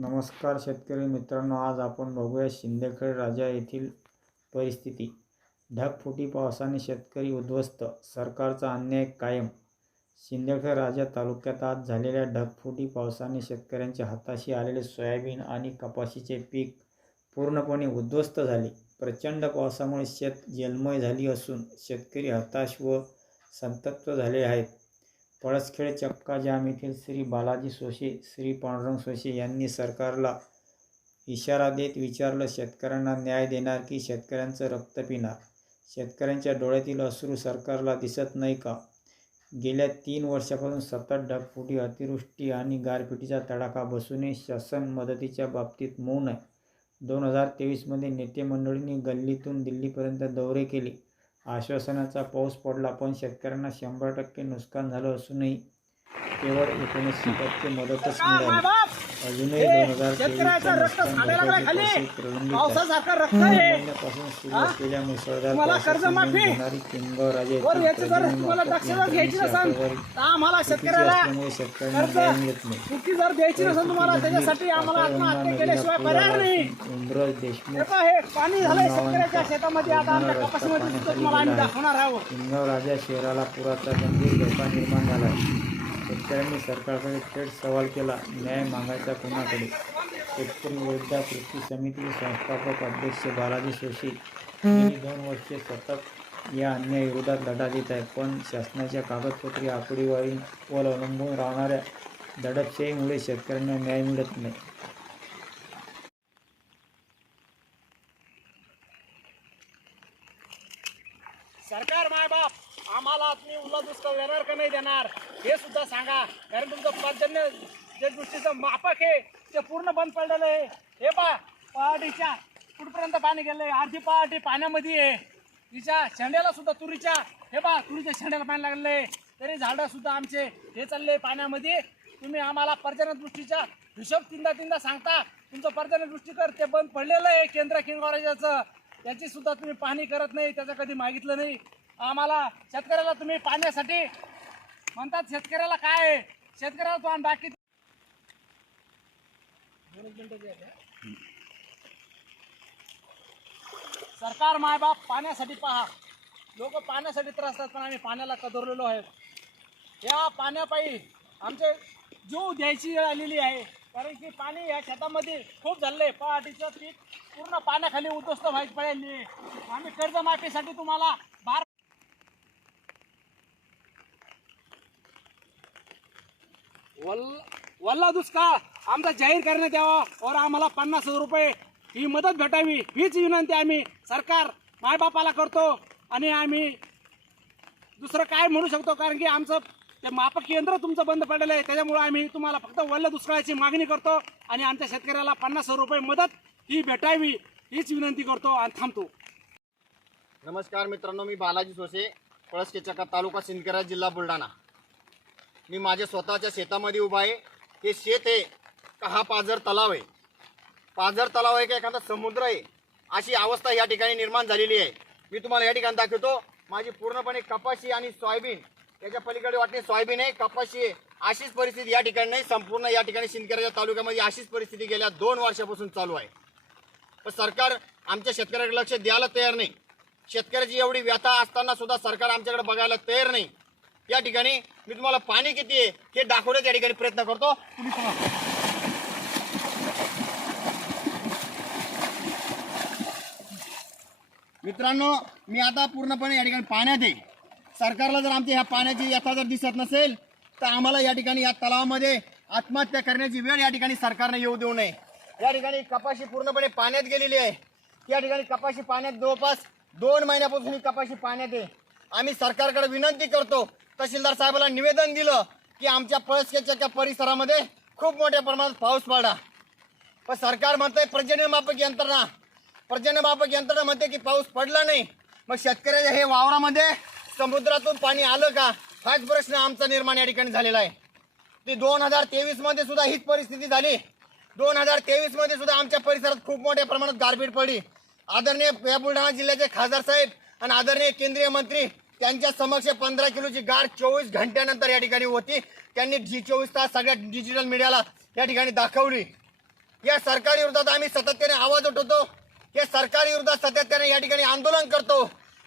नमस्कार शेतकरी मित्रांनो आज आपण बघूया शिंदेखेड राजा येथील परिस्थिती. ढगफुटी पावसाने शेतकरी उद्ध्वस्त सरकारचा अन्याय कायम. शिंदेखेड राजा तालुक्यात आज झालेल्या ढगफुटी पावसाने शेतकऱ्यांच्या हाताशी आलेले सोयाबीन आणि कपाशीचे पीक पूर्णपणे उद्ध्वस्त झाले. प्रचंड पावसामुळे शेत जलमय झाली असून शेतकरी हताश व संतप्त झाले आहेत. पळसखेड चक्काजाम येथील श्री बालाजी सोशे श्री पांडुरंग सोशे यांनी सरकारला इशारा देत विचारलं शेतकऱ्यांना न्याय देणार की शेतकऱ्यांचं रक्त पिणार? शेतकऱ्यांच्या डोळ्यातील अश्रू सरकारला दिसत नाही का? गेल्या तीन वर्षापासून सतत ढगफुटी अतिवृष्टी आणि गारपिटीचा तडाखा बसूनही शासन मदतीच्या बाबतीत मौन आहे. दोन हजार तेवीसमध्ये नेते मंडळींनी गल्लीतून दिल्लीपर्यंत दौरे केले. आश्वासनाचा पाऊस पडला पण शेतकऱ्यांना शंभर टक्के नुकसान झालं असूनही केवळ एकोणीसशे टक्के मदतच मिळाली. अजूनही दोन हजार. प्रलंबित सुरू हा? असलेल्या मुसळधार घेणारी किनगाव राजा आम्हाला शेतकऱ्याला नाही. उमरज देशमुख हे किनगाव राजा शहराला पुराचा गंभीर धोका निर्माण झाला आहे शेतकऱ्यांनी सरकारकडे थेट सवाल केला न्याय मागायचा कोणाकडे? शेतकरी विरुद्ध कृषी समितीचे संस्थापक अध्यक्ष बालाजी जोशी गेली दोन वर्षे सतत या अन्यायाविरोधात लढा देत आहे. पण शासनाच्या कागदपत्री आकडेवारीवर अवलंबून राहणाऱ्या दडपशाहीमुळे शेतकऱ्यांना न्याय मिळत नाही. सरकार मायबाप आम्हाला तुम्ही उल्हा दुष्काळ देणार का नाही देणार? हे सुद्धा सांगा कारण तुमचं पर्जन्य जे दृष्टीचं मापक आहे ते पूर्ण बंद पडलेलं आहे. हे पा पहाटीच्या कुठपर्यंत पाणी गेलंय? अर्धी पहाटी पाण्यामध्ये आहे. तिच्या शेंड्याला सुद्धा तुरीच्या हे पा तुरीच्या शेंड्याला पाणी लागलेलं आहे. तरी झाडं सुद्धा आमचे हे चालले पाण्यामध्ये. तुम्ही आम्हाला पर्जन्य दृष्टीच्या हिशोब तीनदा तीनदा सांगता तुमचं पर्जन्यदृष्टीकर ते बंद पडलेलं आहे केंद्र किंगराजाचं. त्याची सुद्धा तुम्ही पाहणी करत नाही त्याचं कधी मागितलं नाही. आम्हाला शेतकऱ्याला तुम्ही पाण्यासाठी म्हणतात शेतकऱ्याला काय आहे? शेतकऱ्याला तो आणि बाकी सरकार मायबाप पाण्यासाठी पहा. लोक पाण्यासाठी त्रासतात पण आम्ही पाण्याला कदरलेलो आहे. या पाण्यापायी आमचे जीव द्यायची वेळ आलेली आहे. कारण की पाणी या शेतामध्ये खूप झालेलं आहे. पहाटीचं पीक पूर्ण पाण्याखाली उद्ध्वस्त व्हायची पडलेली आम्ही कर्जमाफीसाठी तुम्हाला बार वल्ला दुष्काळ. आमचा जाहीर करण्यात यावा और आम्हाला पन्नास हजार रुपये ही मदत भेटावी हीच विनंती आम्ही सरकार मायबापाला करतो आणि आम्ही दुसरं काय म्हणू शकतो? कारण की आमचं ते मापक यंत्र तुमचं बंद पडलेलं आहे. त्याच्यामुळे आम्ही तुम्हाला फक्त वल्ल दुष्काळाची मागणी करतो आणि आमच्या शेतकऱ्याला पन्नास हजार रुपये मदत ही भेटावी हीच विनंती करतो आणि थांबतो. नमस्कार मित्रांनो मी बालाजी सोसे पळसकेचका तालुका सिंदखेडा जिल्हा बुलढाणा. मी माझ्या स्वतःच्या शेतामध्ये उभा आहे. हे शेत आहे. का हा पाझर तलाव आहे. पाझर तलाव आहे का एखादा समुद्र आहे. अशी अवस्था या ठिकाणी निर्माण झालेली आहे. मी तुम्हाला या ठिकाणी दाखवतो. माझी पूर्णपणे कपाशी आणि सोयाबीन त्याच्या पलीकडे वाटणे सोयाबीन आहे. कपाशी आहे. अशीच परिस्थिती या ठिकाणी नाही. संपूर्ण या ठिकाणी सिंदखेडच्या तालुक्यामध्ये अशीच परिस्थिती गेल्या दोन वर्षापासून चालू आहे. पण सरकार आमच्या शेतकऱ्याकडे लक्ष द्यायला तयार नाही. शेतकऱ्याची एवढी व्यथा असताना सुद्धा सरकार आमच्याकडे बघायला तयार नाही. या ठिकाणी मी तुम्हाला पाणी किती आहे हे दाखवण्याचा या ठिकाणी प्रयत्न करतो. तुम्ही पहा. मित्रांनो मी आता पूर्णपणे या ठिकाणी पाण्यात आहे. सरकारला जर आमच्या ह्या पाण्याची यथा जर दिसत नसेल तर आम्हाला या ठिकाणी या तलावामध्ये आत्महत्या करण्याची वेळ या ठिकाणी सरकारने येऊ देऊ नये. या ठिकाणी कपाशी पूर्णपणे पाण्यात गेलेली आहे. या ठिकाणी कपाशी पाण्यात जवळपास दोन महिन्यापासून ही कपाशी पाण्यात आहे. आम्ही सरकारकडे विनंती करतो तहसीलदार साहेबाला निवेदन दिलं की आमच्या पळसकेच्या परिसरामध्ये खूप मोठ्या प्रमाणात पाऊस पडा. पण सरकार म्हणतंय पर्जन्यमापक यंत्रणा. पर्जन्यमापक यंत्रणा म्हणते की पाऊस पडला नाही. मग शेतकऱ्याच्या हे वावरामध्ये समुद्रातून पाणी आलं का? हाच प्रश्न आमचा निर्माण या ठिकाणी झालेला आहे. ती दोन हजार तेवीसमध्ये सुद्धा हीच परिस्थिती झाली. दोन हजार तेवीसमध्ये सुद्धा आमच्या परिसरात खूप मोठ्या प्रमाणात गारपीट पडली. आदरणीय या बुलढाणा जिल्ह्याचे खासदार साहेब आणि आदरणीय केंद्रीय मंत्री त्यांच्या समक्ष पंधरा किलोची गार चोवीस घंट्यानंतर या ठिकाणी होती. त्यांनी जी चोवीस तास सगळ्या डिजिटल मीडियाला या ठिकाणी दाखवली. या सरकारी विरोधात आम्ही सातत्याने आवाज उठवतो. या सरकारी विरोधात सातत्याने या ठिकाणी आंदोलन करतो.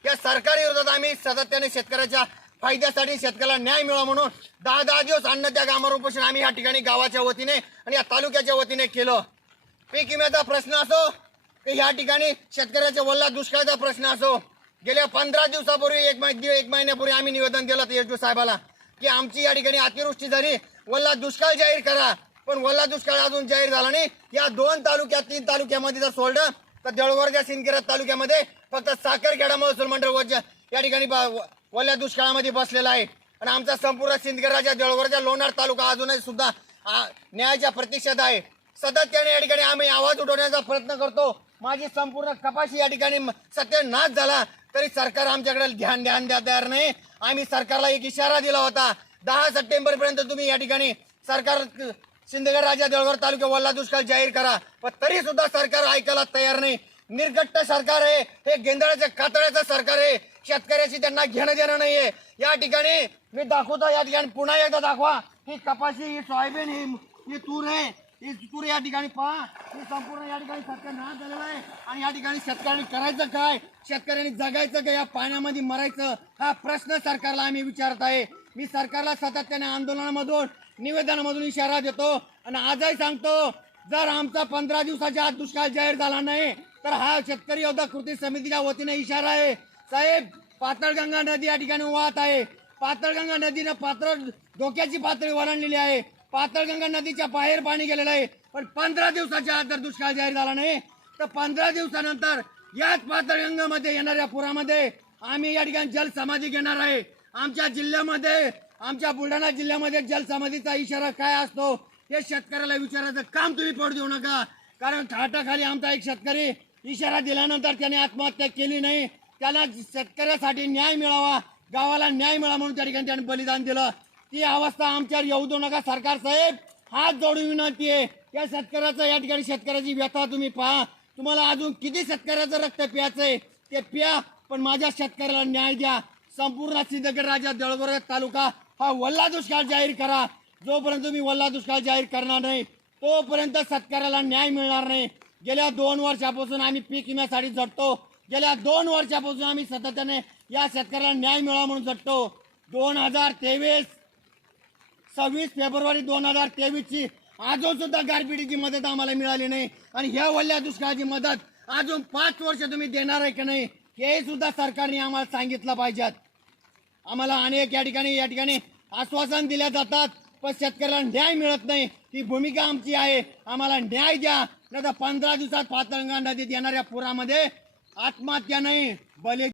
या सरकारी विरोधात आम्ही सातत्याने शेतकऱ्याच्या फायद्यासाठी शेतकऱ्याला न्याय मिळावा म्हणून दहा दहा दिवस अन्न त्या कामावर उपोषण आम्ही या ठिकाणी गावाच्या वतीने आणि या तालुक्याच्या वतीने केलं. पीक विम्याचा प्रश्न असो की या ठिकाणी शेतकऱ्याच्या वल्ला दुष्काळाचा प्रश्न असो गेल्या पंधरा दिवसापूर्वी एक मै- एक महिन्यापूर्वी आम्ही निवेदन दिलं येशू साहेबाला की आमची या ठिकाणी अतिवृष्टी झाली वल्ला दुष्काळ जाहीर करा. पण वल्ला दुष्काळ अजून जाहीर झाला नाही. या दोन तालुक्यात तीन तालुक्यामध्ये जर सोडलं तर देऊळगावच्या सिंदखेडा तालुक्यामध्ये फक्त साखरखेडा महसूल मंडळ वजा या ठिकाणी वल्ल्या दुष्काळामध्ये बसलेला आहे. आणि आमचा संपूर्ण सिंदखेडाच्या देऊळगावच्या लोणार तालुका अजूनही सुद्धा न्यायाच्या प्रतीक्षेत आहे. सातत्याने या ठिकाणी आम्ही आवाज उठवण्याचा प्रयत्न करतो. माझी संपूर्ण कपाशी या ठिकाणी म- सत्यानाश झाला. तरी सरकार आमच्याकडे ध्यान ध्यान द्या तयार नाही. आम्ही सरकारला एक इशारा दिला होता. दहा सप्टेंबर पर्यंत तुम्ही या ठिकाणी सरकार सिंदगड राजा देवळगाव तालुक्या वल्ला दुष्काळ जाहीर करा. पण तरी सुद्धा सरकार ऐकायला तयार नाही. निर्गट्ट सरकार आहे. हे गेंदळाच्या कातळ्याचं सरकार आहे. शेतकऱ्याशी त्यांना घेणं देणं नाहीये. या ठिकाणी मी दाखवतो या ठिकाणी पुन्हा एकदा दाखवा. ही कपाशी ही सोयाबीन ही ही तूर आहे. हे तूर या ठिकाणी पहा. हे संपूर्ण या ठिकाणी सत्यानाश झालेला आहे. आणि या ठिकाणी शेतकऱ्यांनी करायचं काय? शेतकऱ्यांनी जगायचं काय या पाण्यामध्ये मरायचं? हा प्रश्न सरकारला आम्ही विचारत आहे. मी सरकारला सातत्याने आंदोलनामधून निवेदनामधून इशारा देतो. आणि आजही सांगतो जर आमचा पंधरा दिवसाच्या आत दुष्काळ जाहीर झाला नाही तर हा शेतकरी योद्धा कृती समितीच्या वतीने इशारा आहे. साहेब पातळगंगा नदी या ठिकाणी वाहत आहे. पातळगंगा नदीनं पात्र धोक्याची पातळी वरणलेली आहे. पातळगंगा नदीच्या बाहेर पाणी गेलेलं आहे. पण पंधरा दिवसाच्या आत जर दुष्काळ जाहीर झाला नाही तर पंधरा दिवसानंतर याच पातळगंगामध्ये येणाऱ्या पुरामध्ये आम्ही या ठिकाणी जल समाधी घेणार आहे. आमच्या जिल्ह्यामध्ये आमच्या बुलढाणा जिल्ह्यामध्ये जलसमाधीचा इशारा काय असतो हे शेतकऱ्याला विचारायचं काम तुम्ही पडू देऊ नका. कारण थाटाखाली आमचा एक शेतकरी इशारा दिल्यानंतर त्याने आत्महत्या केली नाही. त्याला शेतकऱ्यासाठी न्याय मिळावा गावाला न्याय मिळावा म्हणून त्या ठिकाणी त्याने बलिदान दिलं. ती अवस्था आमच्यावर येऊ देऊ नका सरकार साहेब. हात जोडून विनंती आहे. या शेतकऱ्याचं या ठिकाणी शेतकऱ्याची व्यथा तुम्ही पहा. तुम्हाला अजून किती शेतकऱ्याचं रक्त प्यायचंय ते प्या. पण माझ्या शेतकऱ्याला न्याय द्या. संपूर्ण सिद्धगड राजा देळगोर तालुका हा वल्ला दुष्काळ जाहीर करा. जोपर्यंत तुम्ही वल्ला दुष्काळ जाहीर करणार नाही तोपर्यंत शेतकऱ्याला न्याय मिळणार नाही. गेल्या दोन वर्षापासून आम्ही पीक विम्यासाठी झटतो गेल्या दोन वर्षापासून आम्ही सातत्याने या शेतकऱ्याला न्याय मिळावा म्हणून झटतो दोन हजार तेवीस सव्वीस फेब्रुवारी दोन हजार तेवीस ची अजून सुद्धा गारपिटीची मदत आम्हाला मिळाली नाही. आणि ह्या वल्ल्या दुष्काळाची मदत अजून पाच वर्ष तुम्ही देणार आहे की नाही हे सुद्धा सरकारने आम्हाला सांगितलं पाहिजेत आम्हाला अनेक या ठिकाणी या ठिकाणी आश्वासन दिल्या जातात पण शेतकऱ्याला न्याय मिळत नाही. ही भूमिका आमची आहे. आम्हाला न्याय द्या. नाही तर पंधरा दिवसात पातळगंगा नदीत येणाऱ्या पुरामध्ये आत्महत्या नाही. बले